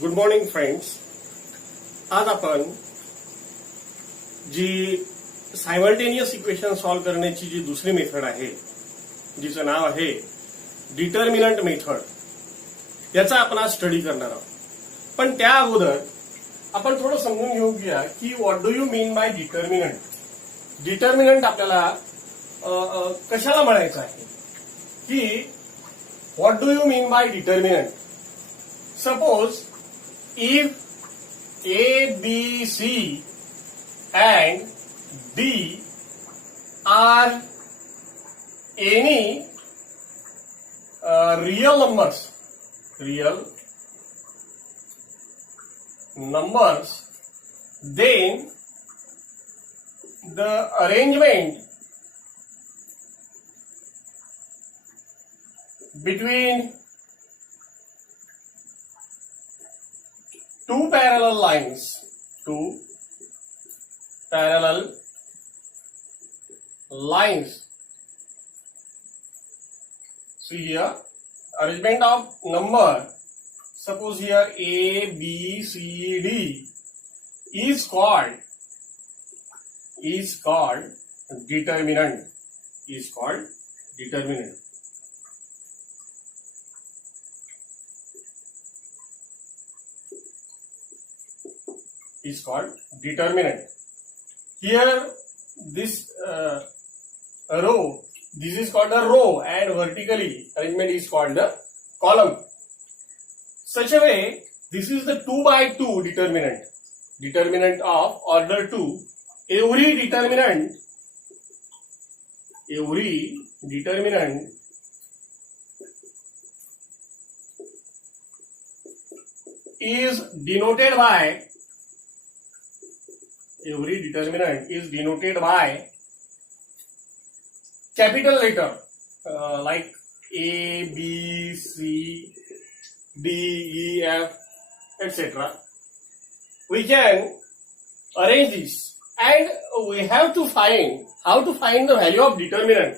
Good morning friends. आज आपण जी simultaneous equation solve करण्याची जी दुसरी मेथड आहे जिचं नाव आहे डिटर्मिनंट मेथड, याचा आपण आज स्टडी करणार आहोत. पण त्या अगोदर आपण थोडं समजून घेऊया की what do you mean by determinant. Determinant आपल्याला कशाला म्हणायचं आहे की what do you mean by determinant. Suppose if A, B, C and D are any real numbers, then the arrangement between two parallel lines. See here, arrangement of number. Suppose here A, B, C, D is called determinant. Is called determinant. Is called determinant. Here this row, this is called a row, and vertically arrangement is called the column. Such a way, this is the 2 by 2 determinant of order 2. Every determinant is denoted by capital letter like A, B, C, D, E, F, etc. We can arrange this, and we have to find how to find the value of determinant.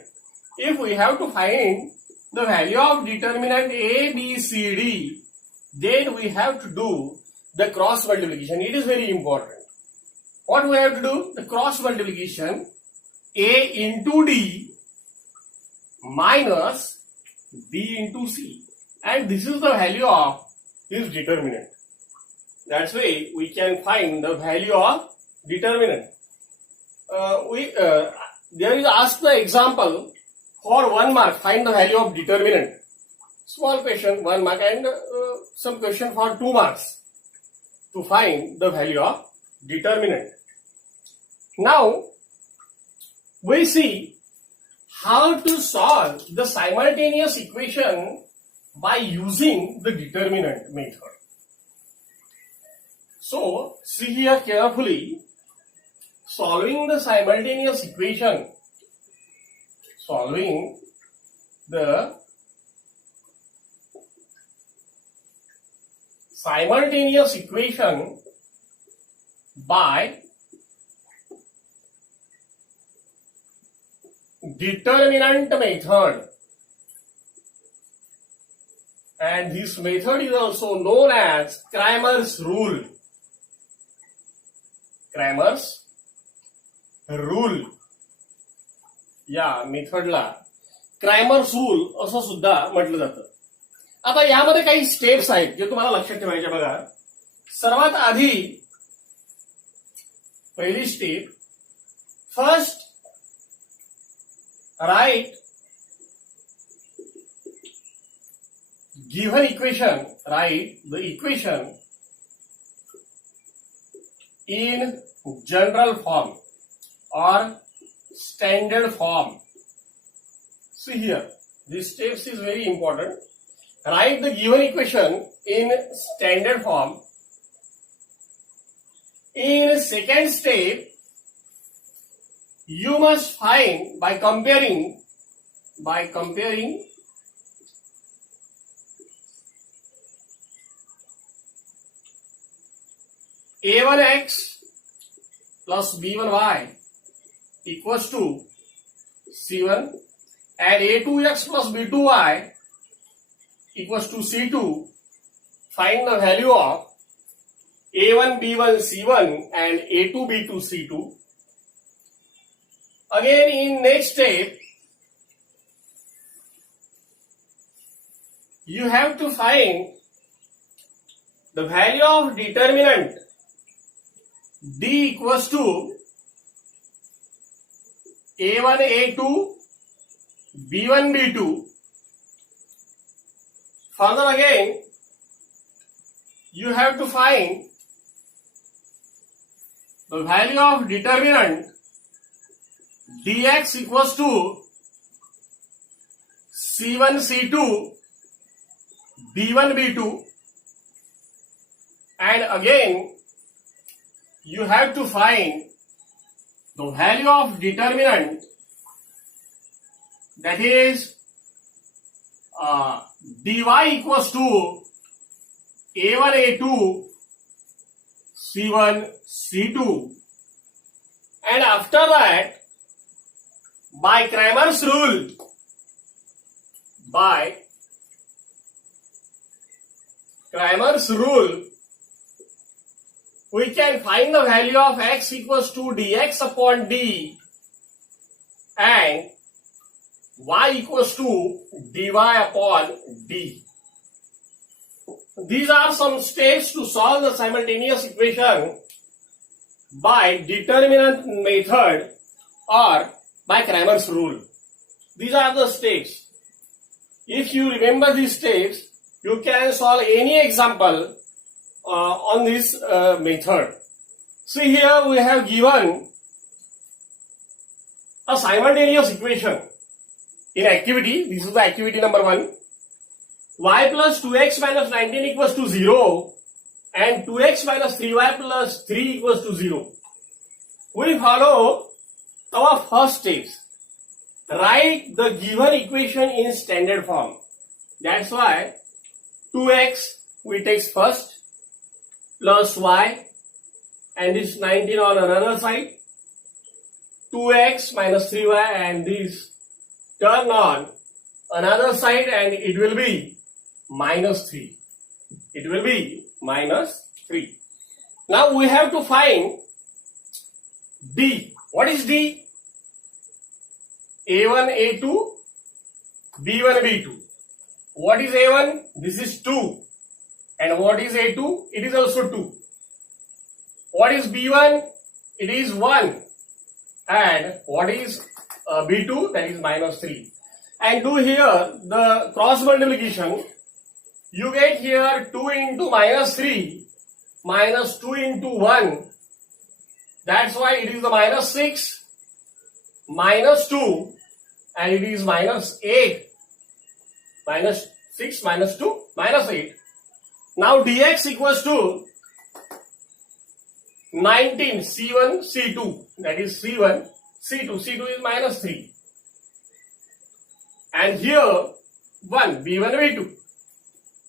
If we have to find the value of determinant A, B, C, D, then we have to do the cross multiplication. It is very important. What we have to do? The cross multiplication A into D minus B into C, and this is the value of this determinant. That's why we can find the value of determinant. There is asked the example for 1 mark. Find the value of determinant. Small question, 1 mark, and some question for 2 marks to find the value of determinant. Now we see how to solve the simultaneous equation by using the determinant method. So see here carefully, solving the simultaneous equation by determinant method, and this method is also known as Cramer's rule. या मेथडला Cramer's rule असं सुद्धा म्हटलं जातं. आता यामध्ये काही steps आहेत जे तुम्हाला लक्षात ठेवायचे. बघा, सर्वात आधी पहिली step, first write given equation, write the equation in general form or standard form. See here, this steps is very important. Write the given equation in standard form. In second step, you must find by comparing a1x plus b1y equals to c1 and a2x plus b2y equals to c2 find the value of A1, B1, C1 and A2, B2, C2. Again, in next step, you have to find the value of determinant D equals to A1, A2, B1, B2. Further again, you have to find the value of determinant dx equals to C1, C2, B1, B2, and again you have to find the value of determinant, that is dy equals to A1, A2, C1, C2, and after that, by Cramer's rule, we can find the value of x equals to dx upon d and y equals to dy upon d. These are some steps to solve the simultaneous equation by determinant method or by Cramer's rule. These are the steps. If you remember these steps, you can solve any example on this method. See, here we have given a simultaneous equation in activity. This is the activity number 1. Y plus 2x minus 19 equals to 0 and 2x minus 3y plus 3 equals to 0. We follow our first steps. Write the given equation in standard form. That's why 2x we take first plus y and this 19 on another side, 2x minus 3y and this turn on another side and it will be minus 3. It will be minus 3. Now we have to find D. What is D? A1, A2, B1, B2. What is A1? This is 2. And what is A2? It is also 2. What is B1? It is 1. And what is B2? That is minus 3. And do here the cross multiplication. You get here 2 into minus 3 minus 2 into 1. That's why it is the minus 6 minus 2 and it is minus 8. Minus 6 minus 2 minus 8. Now dx equals to 19 C1 C2, that is C1 C2. C2 is minus 3. And here 1 B1 B2.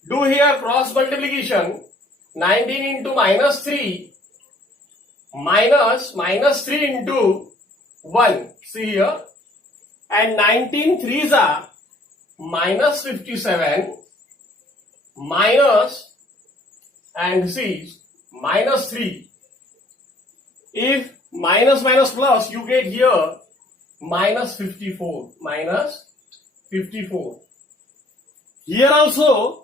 Do here cross multiplication. 19 into minus 3 minus 3 into 1. See here. And 19 3s are minus 57 minus and see minus 3. If minus minus plus, you get here minus 54. Minus 54. Here also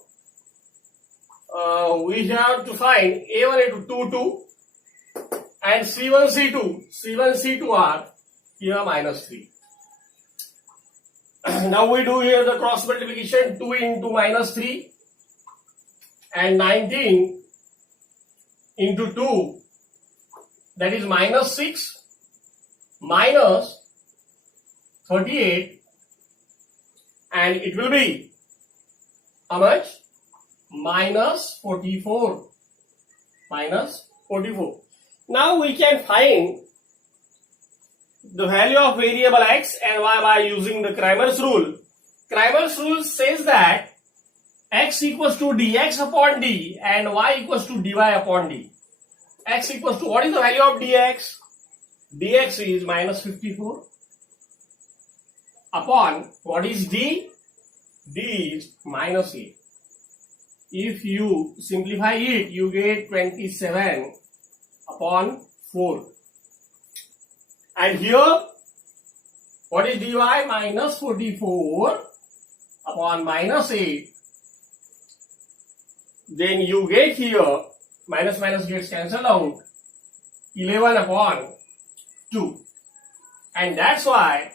we have to find A1, A2, 2, 2 and C1, C2 are here minus 3. Now we do here the cross multiplication. 2 into minus 3 and 19 into 2, that is minus 6 minus 38 and it will be how much? Minus 44. Minus 44. Now we can find the value of variable x and y by using the Cramer's rule. Cramer's rule says that x equals to dx upon d and y equals to dy upon d. X equals to, what is the value of dx? Dx is minus 54 upon, what is d? D is minus 8. if you simplify it, you get 27 upon 4. And here, what is dy? Minus 44 upon minus 8. Then you get here, minus minus gets cancelled out, 11 upon 2. And that's why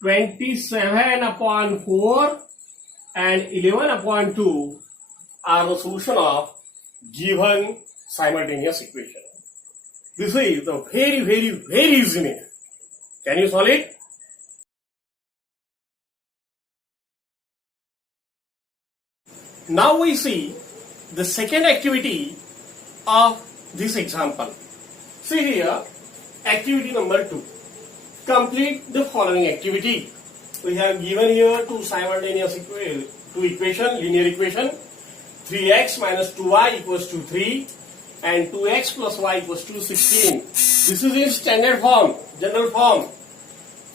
27 upon 4 and 11 upon 2 are the solution of given simultaneous equation. This is the very easy method. Can you solve it? Now we see the second activity of this example. See here, activity number 2. Complete the following activity. We have given here two simultaneous equation, linear equation. 3x minus 2y equals to 3 and 2x plus y equals to 16. This is in standard form, general form.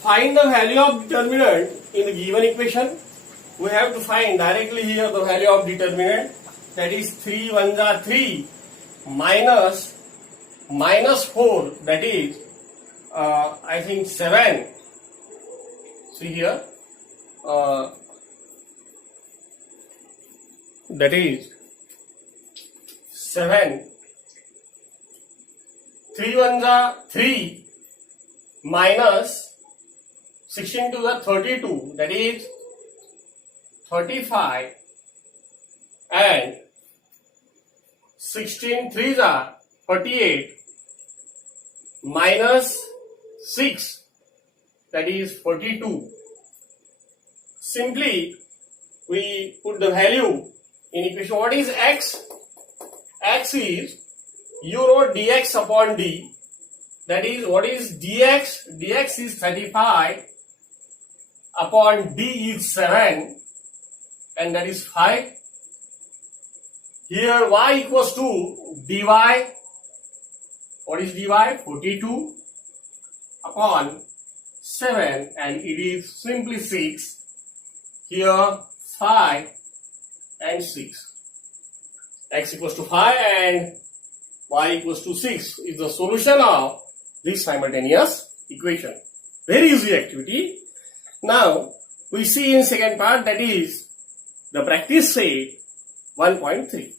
Find the value of determinant in the given equation. We have to find directly here the value of determinant, that is 3 1s are 3 minus 4, that is I think 7. See here, that is 7. 3 1s are 3 minus 16 to the 32, that is 35, and 16 3s are 48 minus 6, that is 42. Simply we put the value in equation. What is x? X is, you know, dx upon d. That is, what is dx? Dx is 35 upon d is 7, and that is 5. Here y equals to dy. What is dy? 42 upon 7, and it is simply 6. Here 5 and 6. X equals to 5 and y equals to 6 is the solution of this simultaneous equation. Very easy activity. Now we see in second part, that is the practice set 1.3.